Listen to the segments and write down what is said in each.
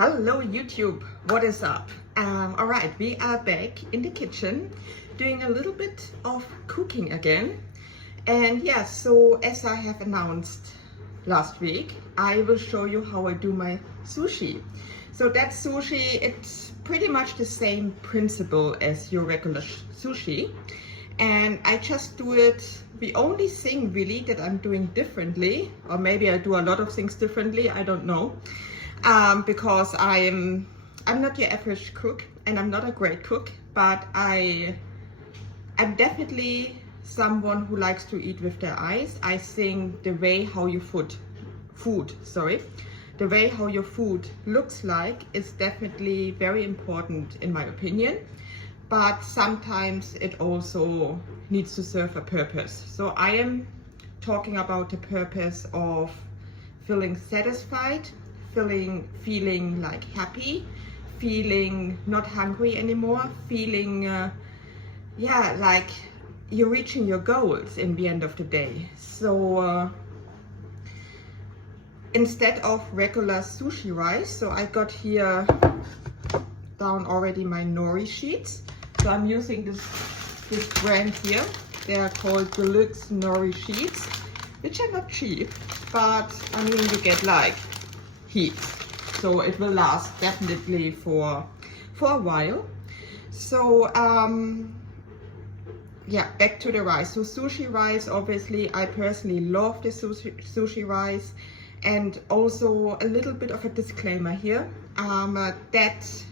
Hello YouTube, what is up? Alright, we are back in the kitchen doing a little bit of cooking again. And yeah, so as I have announced last week, I will show you how I do my sushi. So that sushi, it's pretty much the same principle as your regular sushi. And I just do it, the only thing really that I'm doing differently, or maybe I do a lot of things differently, I don't know. Because I'm not your average cook and I'm not a great cook, but I'm definitely someone who likes to eat with their eyes. I think the way how your the way how your food looks like is definitely very important in my opinion, but sometimes it also needs to serve a purpose. So I am talking about the purpose of feeling satisfied, feeling like happy, feeling not hungry anymore, feeling like you're reaching your goals in the end of the day. So instead of regular sushi rice, so I got here down already my nori sheets. So I'm using this brand here. They are called Deluxe Nori sheets, which are not cheap, but I mean you get like heat, so it will last definitely for a while. So yeah, back to the rice. So sushi rice, obviously I personally love the sushi rice. And also a little bit of a disclaimer here, that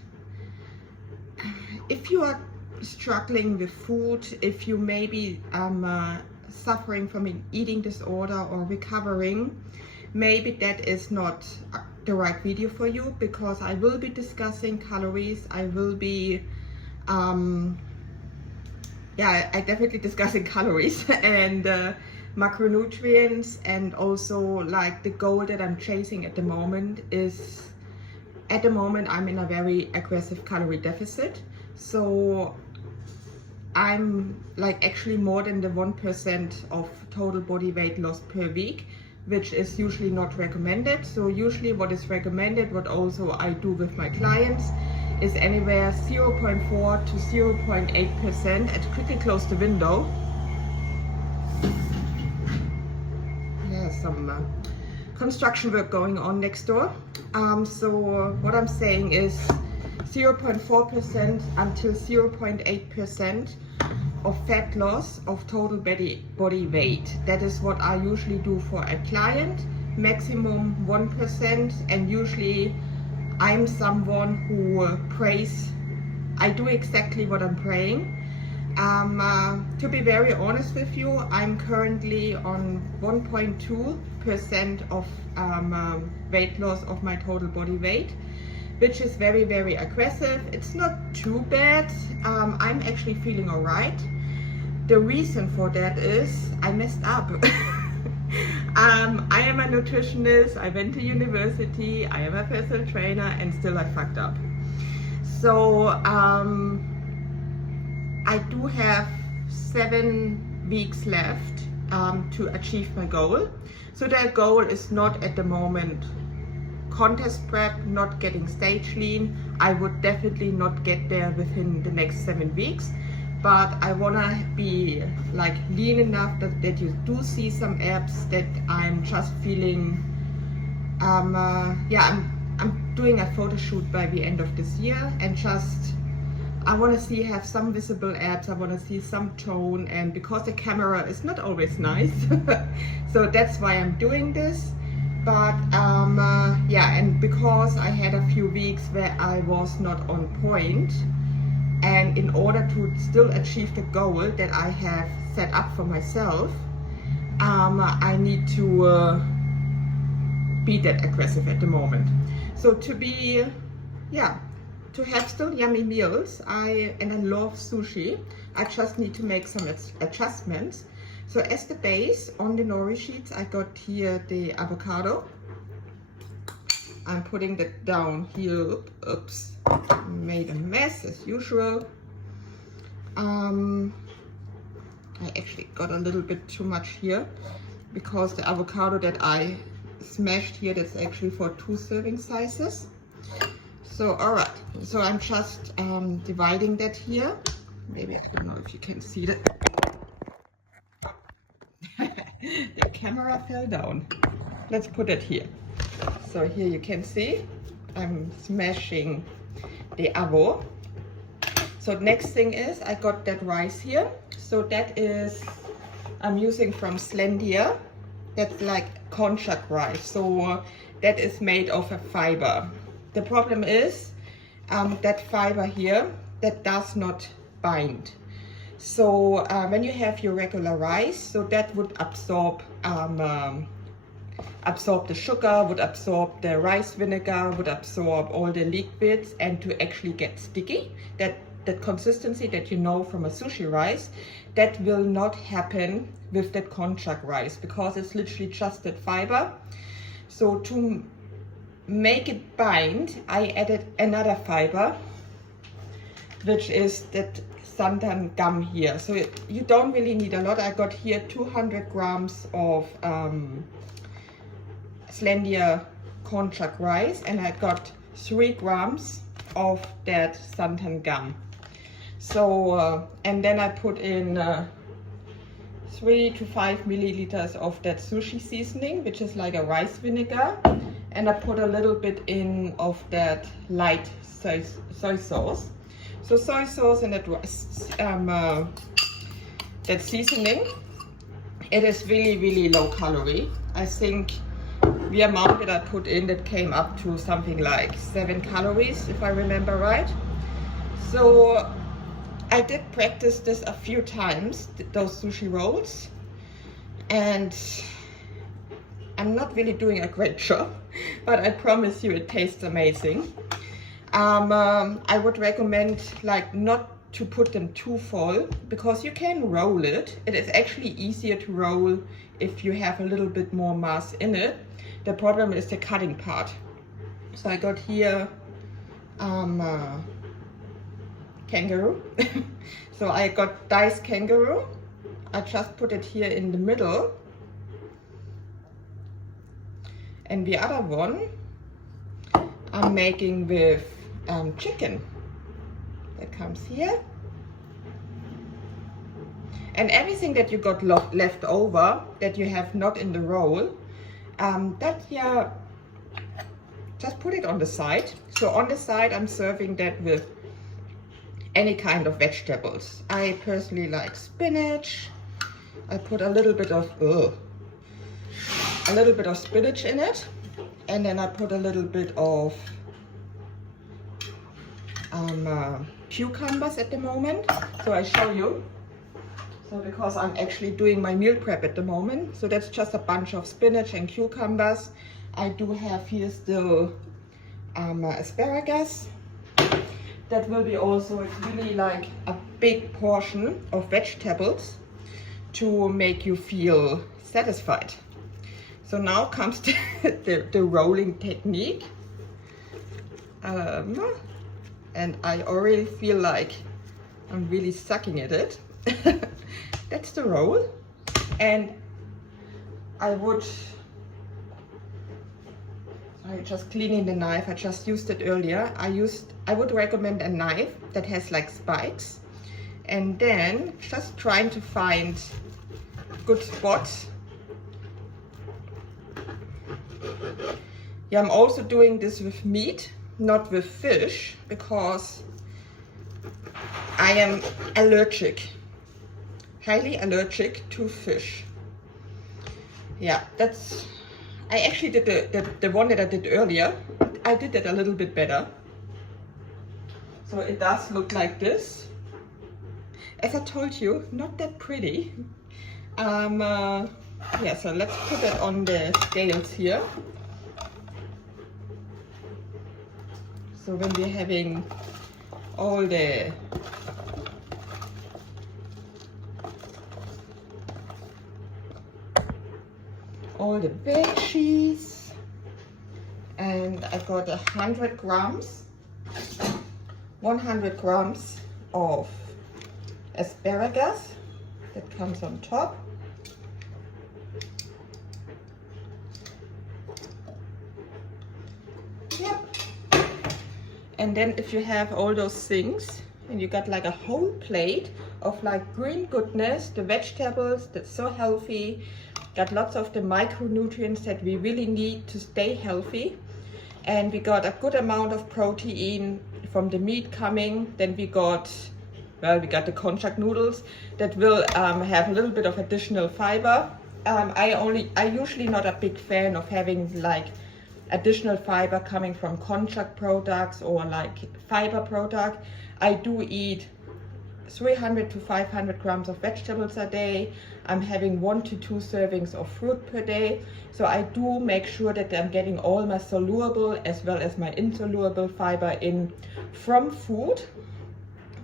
if you are struggling with food, if you maybe suffering from an eating disorder or recovering, maybe that is not the right video for you, because I will be discussing calories. I will be I definitely discussing calories and macronutrients, and also like the goal that I'm chasing at the moment is, I'm in a very aggressive calorie deficit. So I'm like actually more than the 1% of total body weight loss per week, which is usually not recommended. So usually what is recommended, what also I do with my clients, is anywhere 0.4 to 0.8%. I'd quickly close the window. Yeah, some construction work going on next door. So what I'm saying is 0.4% until 0.8% of fat loss of total body weight. That is what I usually do for a client, maximum 1%. And usually I'm someone who prays. I do exactly what I'm praying. To be very honest with you, I'm currently on 1.2% of weight loss of my total body weight, which is very, very aggressive. It's not too bad. I'm actually feeling all right. The reason for that is I messed up. I am a nutritionist. I went to university. I am a personal trainer, and still I fucked up. So I do have 7 weeks left to achieve my goal. So that goal is not at the moment contest prep, not getting stage lean. I would definitely not get there within the next 7 weeks, but I wanna be like lean enough that you do see some abs, that I'm just feeling, I'm doing a photo shoot by the end of this year, and just, I wanna have some visible abs, I wanna see some tone, and because the camera is not always nice, so that's why I'm doing this. But and because I had a few weeks where I was not on point, and in order to still achieve the goal that I have set up for myself, I need to be that aggressive at the moment. So to be, to have still yummy meals, I love sushi. I just need to make some adjustments. So as the base on the nori sheets, I got here the avocado. I'm putting that down here. Oops, made a mess as usual. I actually got a little bit too much here, because the avocado that I smashed here, that's actually for 2 serving sizes. So, all right, so I'm just dividing that here. Maybe, I don't know if you can see that. The camera fell down. Let's put it here. So here you can see I'm smashing the avo. So next thing is I got that rice here. So that is, I'm using from Slendia. That's like konjac rice. So that is made of a fiber. The problem is that fiber here, that does not bind. So when you have your regular rice, so that would absorb the sugar, would absorb the rice vinegar, would absorb all the liquids, and to actually get sticky, that consistency that you know from a sushi rice, that will not happen with that konjac rice because it's literally just that fiber. So to make it bind, I added another fiber, which is that santan gum here. So you don't really need a lot. I got here 200 grams of Slendia konjac rice, and I got 3 grams of that santan gum. So and then I put in 3 to 5 milliliters of that sushi seasoning, which is like a rice vinegar, and I put a little bit in of that light soy sauce. So soy sauce and that seasoning, it is really low calorie. I think the amount that I put in, that came up to something like 7 calories, if I remember right. So I did practice this a few times, those sushi rolls, and I'm not really doing a great job, but I promise you it tastes amazing. I would recommend like not to put them too full, because you can roll it. It is actually easier to roll if you have a little bit more mass in it. The problem is the cutting part. So I got here kangaroo. So I got diced kangaroo. I just put it here in the middle. And the other one I'm making with chicken. That comes here. And everything that you got left over, that you have not in the roll, that here, just put it on the side. So on the side I'm serving that with any kind of vegetables. I personally like spinach. I put a little bit of spinach in it, and then I put a little bit of cucumbers at the moment. So I show you. So because I'm actually doing my meal prep at the moment, so that's just a bunch of spinach and cucumbers. I do have here still asparagus. That will be also, it's really like a big portion of vegetables to make you feel satisfied. So now comes the rolling technique. And I already feel like I'm really sucking at it. That's the roll. And I just cleaning the knife, I just used it earlier. I would recommend a knife that has like spikes, and then just trying to find good spots. Yeah, I'm also doing this with meat, not with fish, because I am allergic, highly allergic to fish. Yeah, I actually did the one that I did earlier. I did it a little bit better. So it does look like this. As I told you, not that pretty. Yeah, so let's put it on the scales here. So when we're having all the veggies, and I got 100 grams of asparagus that comes on top. Yep. And then if you have all those things and you got like a whole plate of like green goodness, the vegetables that's so healthy, got lots of the micronutrients that we really need to stay healthy, and we got a good amount of protein from the meat coming. Then we got the konjac noodles that will have a little bit of additional fiber. I usually not a big fan of having like additional fiber coming from konjac products or like fiber product. I do eat 300 to 500 grams of vegetables a day. I'm having 1 to 2 servings of fruit per day. So I do make sure that I'm getting all my soluble as well as my insoluble fiber in from food.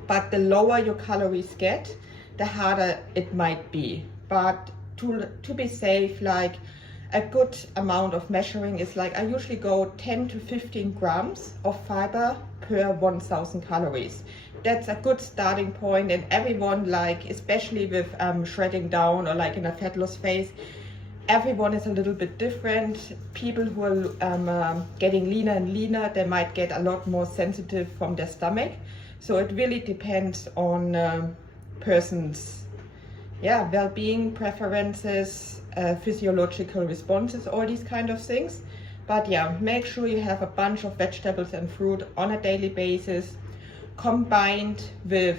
But the lower your calories get, the harder it might be. But to be safe, like a good amount of measuring is like, I usually go 10 to 15 grams of fiber per 1000 calories. That's a good starting point, and everyone, like especially with shredding down or like in a fat loss phase, everyone is a little bit different. People who are getting leaner and leaner, they might get a lot more sensitive from their stomach. So it really depends on person's well-being, preferences, physiological responses, all these kind of things. But yeah, make sure you have a bunch of vegetables and fruit on a daily basis, combined with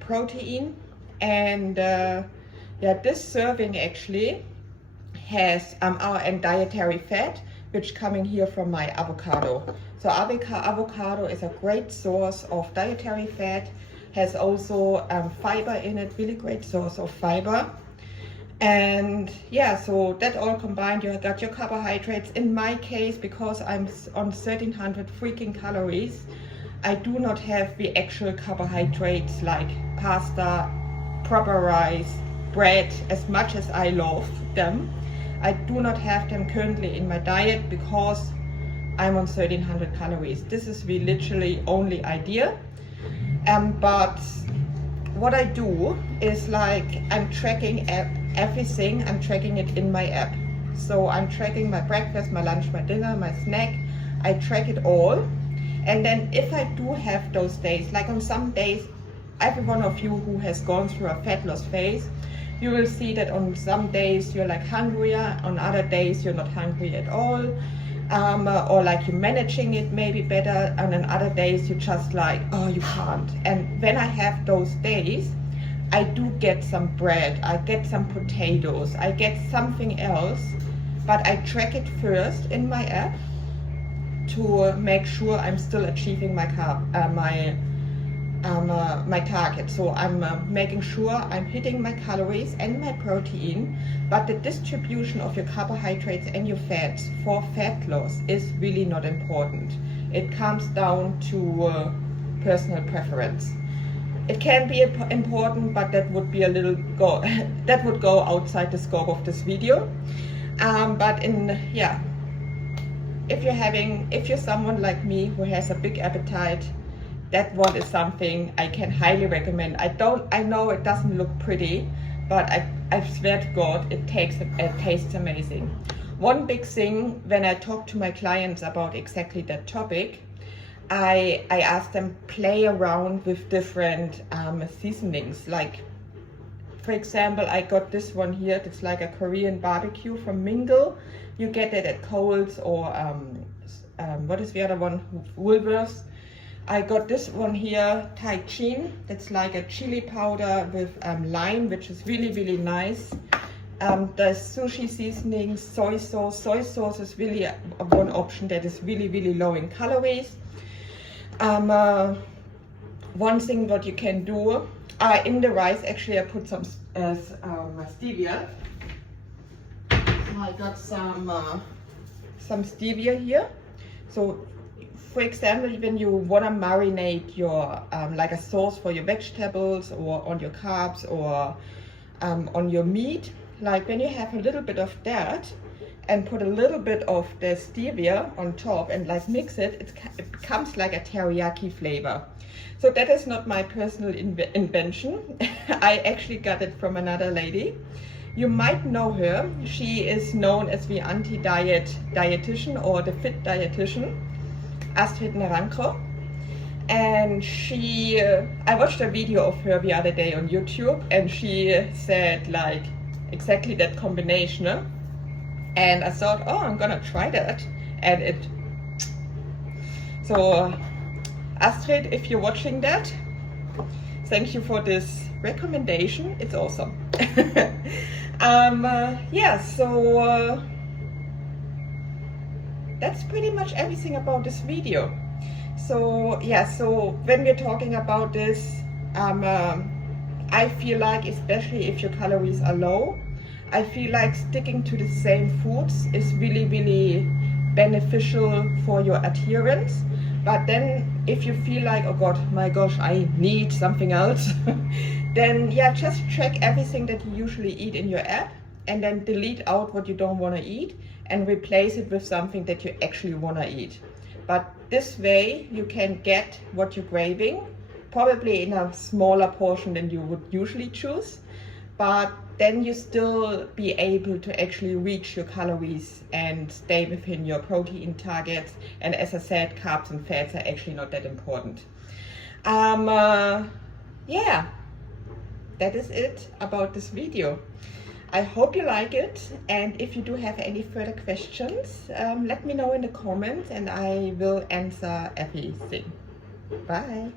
protein. And this serving actually has and dietary fat, which coming here from my avocado. So avocado is a great source of dietary fat, has also fiber in it, really great source of fiber. And yeah, so that all combined, you got your carbohydrates. In my case, because I'm on 1300 freaking calories, I do not have the actual carbohydrates like pasta, proper rice, bread, as much as I love them. I do not have them currently in my diet because I'm on 1300 calories. This is the literally only idea. But what I do is like, I'm tracking everything. I'm tracking it in my app. So I'm tracking my breakfast, my lunch, my dinner, my snack. I track it all. And then if I do have those days, like on some days, every one of you who has gone through a fat loss phase, you will see that on some days you're like hungrier, on other days you're not hungry at all, or like you're managing it maybe better, and on other days you're just like, oh, you can't. And when I have those days, I do get some bread, I get some potatoes, I get something else, but I track it first in my app to make sure I'm still achieving my my target. So I'm making sure I'm hitting my calories and my protein, but the distribution of your carbohydrates and your fats for fat loss is really not important. It comes down to personal preference. It can be important, but that would be a little that would go outside the scope of this video. But if you're someone like me who has a big appetite, that one is something I can highly recommend. I know it doesn't look pretty, but I swear to God, it tastes amazing. One big thing when I talk to my clients about exactly that topic, I ask them play around with different seasonings. Like, for example, I got this one here. It's like a Korean barbecue from Mingle. You get it at Kohl's or what is the other one? Woolworths. I got this one here, Tai Chin. It's like a chili powder with lime, which is really, really nice. The sushi seasoning, soy sauce. Soy sauce is really one option that is really, really low in calories. One thing what you can do, in the rice, actually I put some stevia. So I got some stevia here. So for example, when you want to marinate your like a sauce for your vegetables or on your carbs or on your meat, like when you have a little bit of that and put a little bit of the stevia on top and like mix it, it becomes like a teriyaki flavor. So that is not my personal invention. I actually got it from another lady. You might know her. She is known as the anti-diet dietitian or the fit dietitian, Astrid Naranjo. And she, I watched a video of her the other day on YouTube, and she said like exactly that combination. And I thought, oh, I'm gonna try that. And it, so Astrid, if you're watching that, thank you for this recommendation. It's awesome. Yeah, so that's pretty much everything about this video. So yeah, so when we're talking about this, I feel like, especially if your calories are low, I feel like sticking to the same foods is really, really beneficial for your adherence. But then if you feel like, oh God, my gosh, I need something else, then yeah, just check everything that you usually eat in your app and then delete out what you don't want to eat and replace it with something that you actually want to eat. But this way you can get what you're craving, probably in a smaller portion than you would usually choose, but then you still be able to actually reach your calories and stay within your protein targets. And as I said, carbs and fats are actually not that important. Yeah, that is it about this video. I hope you like it, and if you do have any further questions, let me know in the comments and I will answer everything. Bye.